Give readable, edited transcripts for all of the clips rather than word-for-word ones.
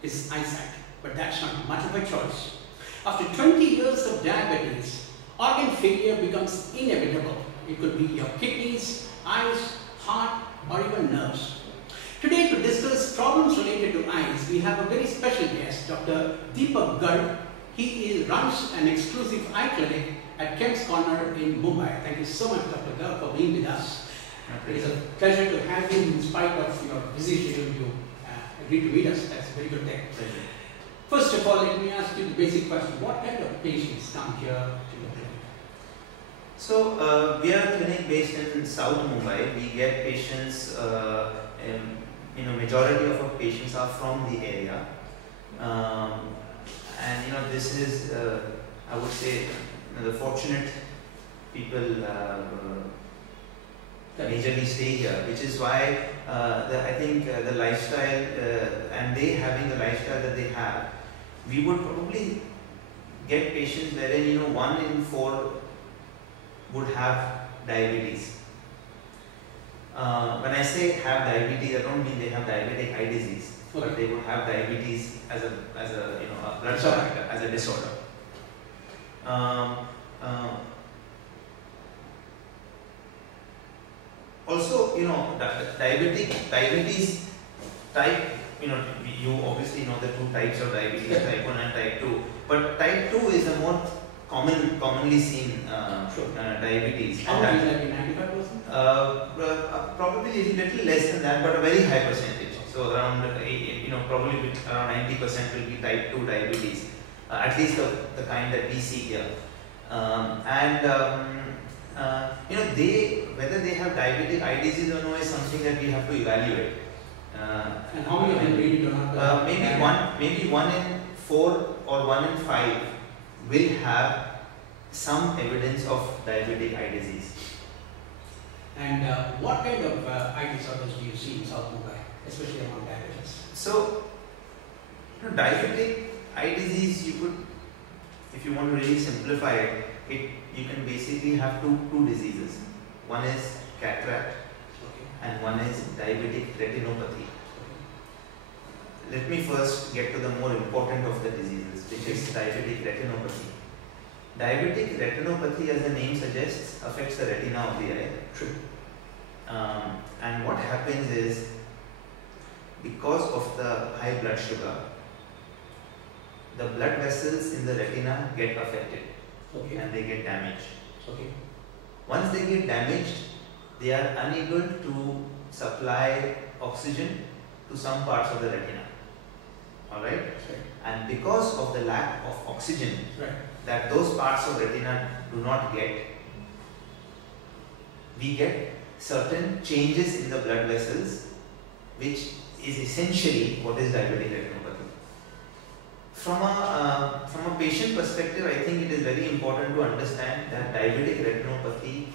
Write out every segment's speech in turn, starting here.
His eyesight, but that's not much of a choice. After 20 years of diabetes, organ failure becomes inevitable. It could be your kidneys, eyes, heart, or even nerves. Today, to discuss problems related to eyes, we have a very special guest, Dr. Deepak Garg. He runs an exclusive eye clinic at Kemp's Corner in Mumbai. Thank you so much, Dr. Garg, for being with us. It is a pleasure to have you in spite of your busy schedule. You agreed to meet us. That's a very good thing. First of all, let me ask you the basic question. What kind of patients come here to your clinic? So, we are a clinic based in South Mumbai. We get patients, majority of our patients are from the area. And this is, I would say, the fortunate people majorly stay here, which is why I think the lifestyle and they having the lifestyle that they have, we would probably get patients wherein 1 in 4 would have diabetes. When I say have diabetes, I don't mean they have diabetic eye disease, but they would have diabetes as a blood factor, as a disorder. Also, diabetes type, you obviously know the 2 types of diabetes, type 1 and type 2. But type 2 is the more commonly seen diabetes. How much is that, 95%? Probably a little less than that, but a very high percentage. So around, probably around 90% will be type 2 diabetes, at least the kind that we see here. Whether they have diabetic eye disease or no is something that we have to evaluate. And how many of them really do not? Maybe 1 in 4 or 1 in 5 will have some evidence of diabetic eye disease. And what kind of eye disorders do you see in South Mumbai, especially among diabetics? So, diabetic eye disease, you could, if you want to really simplify it, you can basically have two diseases. One is cataract, and one is diabetic retinopathy. Let me first get to the more important of the diseases, which is diabetic retinopathy. Diabetic retinopathy, as the name suggests, affects the retina of the eye. True. And what happens is, because of the high blood sugar, the blood vessels in the retina get affected. And they get damaged. Once they get damaged, they are unable to supply oxygen to some parts of the retina. Alright? And because of the lack of oxygen that those parts of retina do not get, we get certain changes in the blood vessels, which is essentially what is diabetic retinopathy. From a patient perspective, I think it is very important to understand that diabetic retinopathy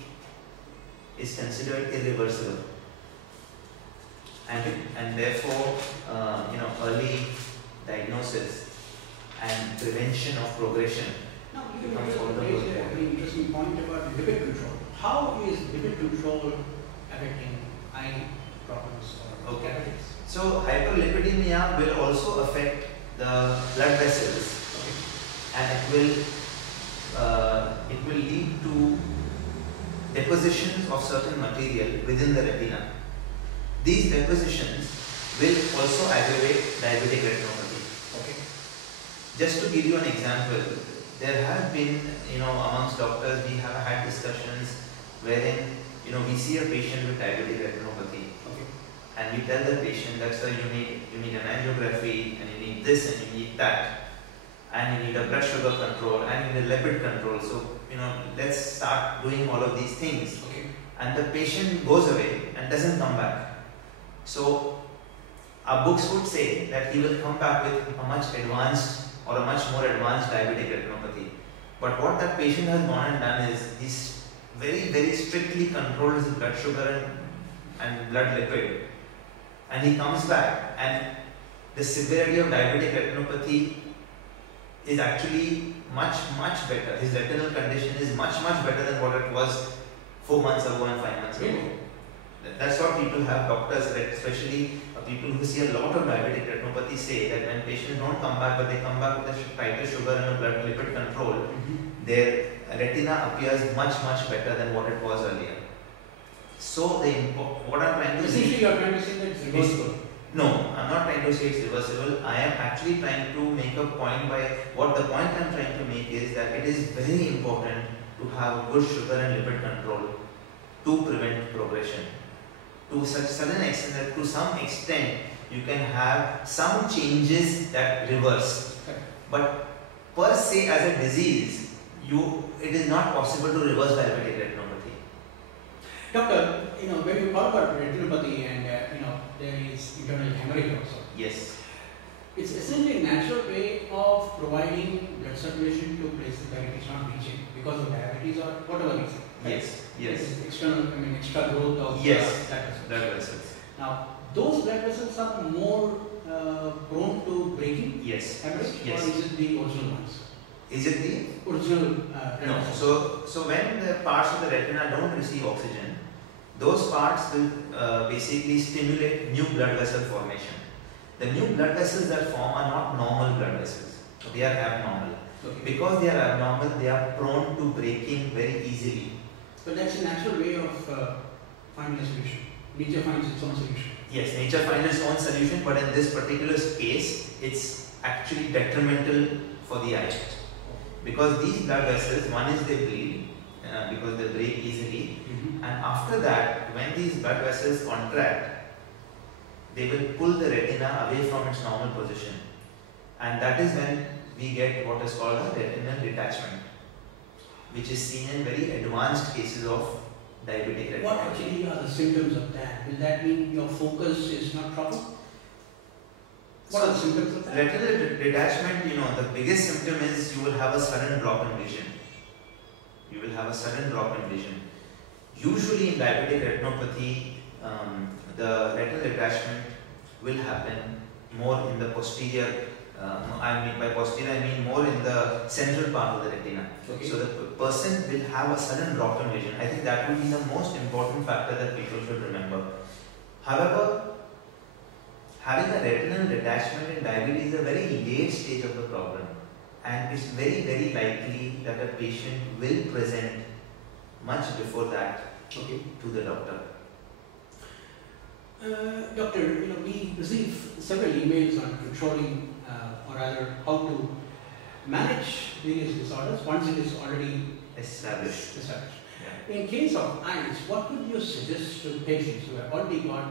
is considered irreversible, and therefore, early diagnosis and prevention of progression becomes all the more important. A very interesting point about lipid control. How is lipid control affecting eye problems or diabetes? So hyperlipidemia will also affect the blood vessels, and it will lead to depositions of certain material within the retina. These depositions will also aggravate diabetic retinopathy. Just to give you an example, there have been, amongst doctors, we have had discussions wherein, we see a patient with diabetic retinopathy. And we tell the patient that, sir, you need an angiography, and you need this, and you need that, and you need a blood sugar control, and you need a lipid control. So, let's start doing all of these things. And the patient goes away and doesn't come back. So, our books would say that he will come back with a much advanced or a much more advanced diabetic retinopathy. But what that patient has gone and done is he's very, very strictly controlled his blood sugar and blood lipid. And he comes back, and the severity of diabetic retinopathy is actually much better. His retinal condition is much better than what it was 4 months ago and 5 months ago. That's what people have, doctors, especially people who see a lot of diabetic retinopathy, say that when patients don't come back, but they come back with a tighter sugar and a blood lipid control, their retina appears much better than what it was earlier. So what I'm trying to say, essentially you are trying to say that it's reversible. No, I'm not trying to say it's reversible. I am actually trying to make a point the point I'm trying to make is that it is very important to have good sugar and lipid control to prevent progression. To such an extent that to some extent you can have some changes that reverse. Okay. But per se as a disease, it is not possible to reverse diabetic retinopathy. Doctor, when you talk about retinopathy and there is internal hemorrhage also. Yes. It's essentially a natural way of providing blood circulation to places that it is not reaching because of diabetes or whatever reason. Right? Yes. It's extra growth of blood vessels. Now, those blood vessels are more prone to breaking. Yes. Hemorrhage, Yes. or is it the original ones? Is it the original? No. So when the parts of the retina don't receive oxygen, those parts will basically stimulate new blood vessel formation. The new blood vessels that form are not normal blood vessels. They are abnormal. Okay. Because they are abnormal, they are prone to breaking very easily. But that's a natural way of finding a solution. Nature finds its own solution. Yes, nature finds its own solution, but in this particular case, it's actually detrimental for the eye. Because these blood vessels, one is they bleed because they break easily, and after that, when these blood vessels contract, they will pull the retina away from its normal position, and that is when we get what is called a retinal detachment, which is seen in very advanced cases of diabetic retinopathy. What actually are the symptoms of that? Will that mean your focus is not proper? What are the symptoms of that? Retinal detachment, the biggest symptom is you will have a sudden drop in vision. You will have a sudden drop in vision. Usually in diabetic retinopathy, the retinal detachment will happen more in the posterior. By posterior I mean more in the central part of the retina. Okay. So the person will have a sudden drop in vision. I think that will be the most important factor that people should remember. However, having a retinal detachment in diabetes is a very late stage of the problem, and it's very likely that a patient will present much before that to the doctor. Doctor, we receive several emails on controlling or rather how to manage various disorders once it is already established. Yeah. In case of eyes, what would you suggest to patients who have already got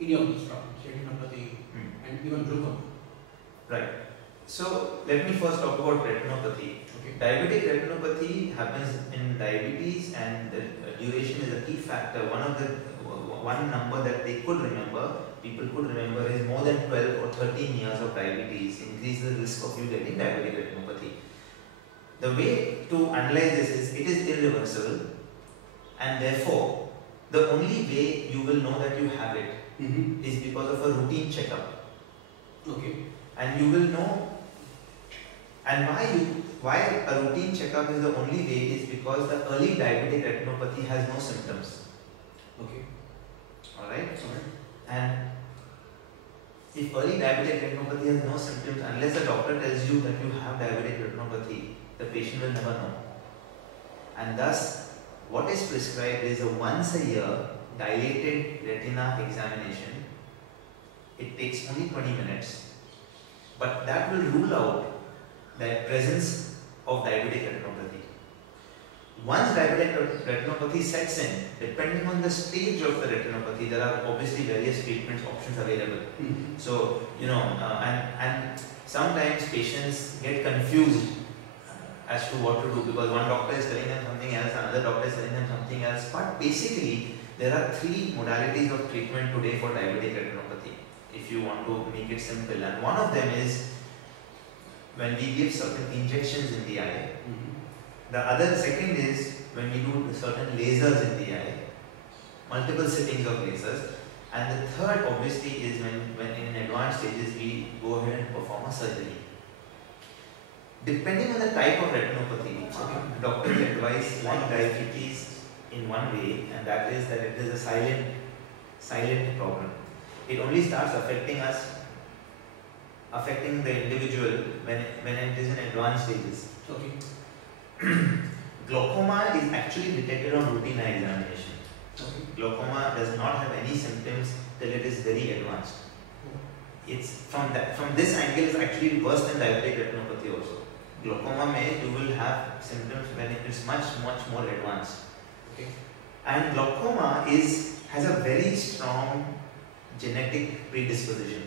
any of these problems, retinopathy and even glaucoma? Right. So let me first talk about retinopathy. Okay. Diabetic retinopathy happens in diabetes, and the duration is a key factor. One number that people could remember is more than 12 or 13 years of diabetes increases the risk of you getting diabetic retinopathy. The way to analyze this is it is irreversible, and therefore the only way you will know that you have it is because of a routine checkup. Okay. And you will know. And why a routine checkup is the only way is because the early diabetic retinopathy has no symptoms. Okay. Alright? And if early diabetic retinopathy has no symptoms, unless the doctor tells you that you have diabetic retinopathy, the patient will never know. And thus, what is prescribed is a once a year dilated retina examination. It takes only 20 minutes. But that will rule out the presence of diabetic retinopathy. Once diabetic retinopathy sets in, depending on the stage of the retinopathy, there are obviously various treatment options available. So, and sometimes patients get confused as to what to do because one doctor is telling them something else, another doctor is telling them something else. But basically, there are three modalities of treatment today for diabetic retinopathy, if you want to make it simple. And one of them is when we give certain injections in the eye. The second is when we do certain lasers in the eye, multiple sittings of lasers. And the third obviously is when in advanced stages we go ahead and perform a surgery. Depending on the type of retinopathy, doctors advise like diabetes in one way, and that is that it is a silent problem. It only starts affecting the individual when it is in advanced stages. Okay. Glaucoma is actually detected on routine eye examination. Okay. Glaucoma does not have any symptoms till it is very advanced. It's from this angle is actually worse than diabetic retinopathy also. Glaucoma you will have symptoms when it is much more advanced. Okay. And glaucoma has a very strong genetic predisposition.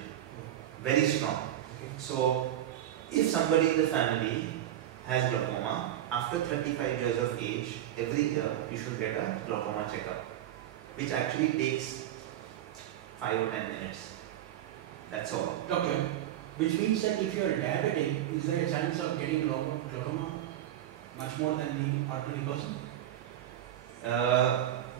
Very strong. Okay. So if somebody in the family has glaucoma, after 35 years of age, every year you should get a glaucoma checkup, which actually takes 5 or 10 minutes. That's all. Doctor, which means that if you are diabetic, is there a chance of getting glaucoma much more than the ordinary person?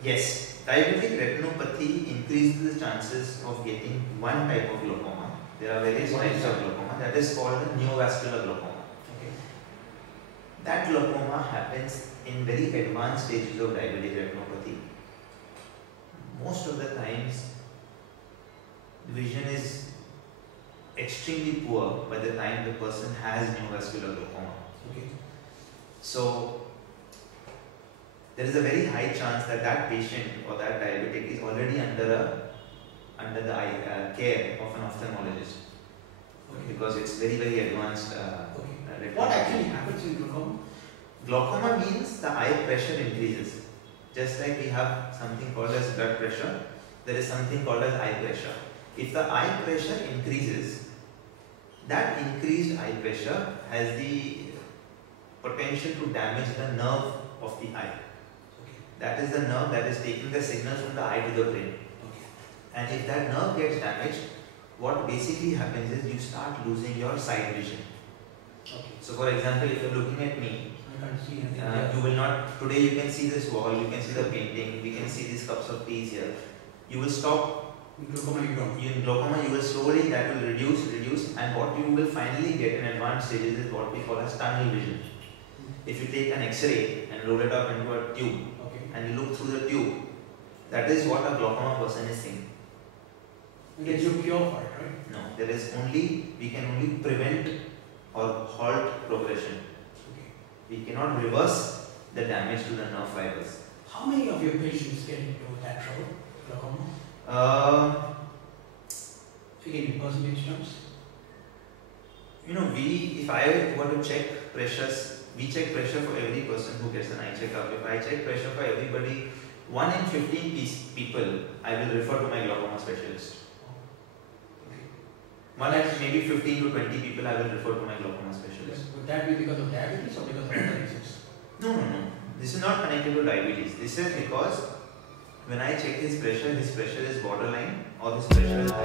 Yes. Diabetic retinopathy increases the chances of getting one type of glaucoma. There are various types of glaucoma. That is called the neovascular glaucoma. Okay. That glaucoma happens in very advanced stages of diabetic retinopathy. Most of the times, the vision is extremely poor by the time the person has neovascular glaucoma. Okay. So, there is a very high chance that that patient or that diabetic is already under the care of an ophthalmologist. Okay. Because it's very advanced. Okay. What actually happens in glaucoma? Glaucoma means the eye pressure increases. Just like we have something called as blood pressure, there is something called as eye pressure. If the eye pressure increases, that increased eye pressure has the potential to damage the nerve of the eye. Okay. That is the nerve that is taking the signals from the eye to the brain. Okay. And if that nerve gets damaged, what basically happens is you start losing your sight vision. Okay. So for example, if you are looking at me, I can't see anything. you will not, today you can see this wall, you can see the painting, we can see these cups of teas here. You will stop. In glaucoma you don't. In glaucoma you will slowly, that will reduce, and what you will finally get in advanced stages is what we call as tunnel vision. If you take an X-ray and roll it up into a tube, Okay. and you look through the tube, that is what a glaucoma person is seeing. And there's no cure for it, right? No, we can only prevent or halt progression. Okay. We cannot reverse the damage to the nerve fibers. How many of your patients get into that trouble, glaucoma? In percentage terms? If I were to check pressures, we check pressure for every person who gets an eye checkup. If I check pressure for everybody, 1 in 15 people, I will refer to my glaucoma specialist. Okay. 1 in maybe 15 to 20 people, I will refer to my glaucoma specialist. Would that be because of diabetes or because of other reasons? No. This is not connected to diabetes. This is because when I check his pressure is borderline or his pressure is high.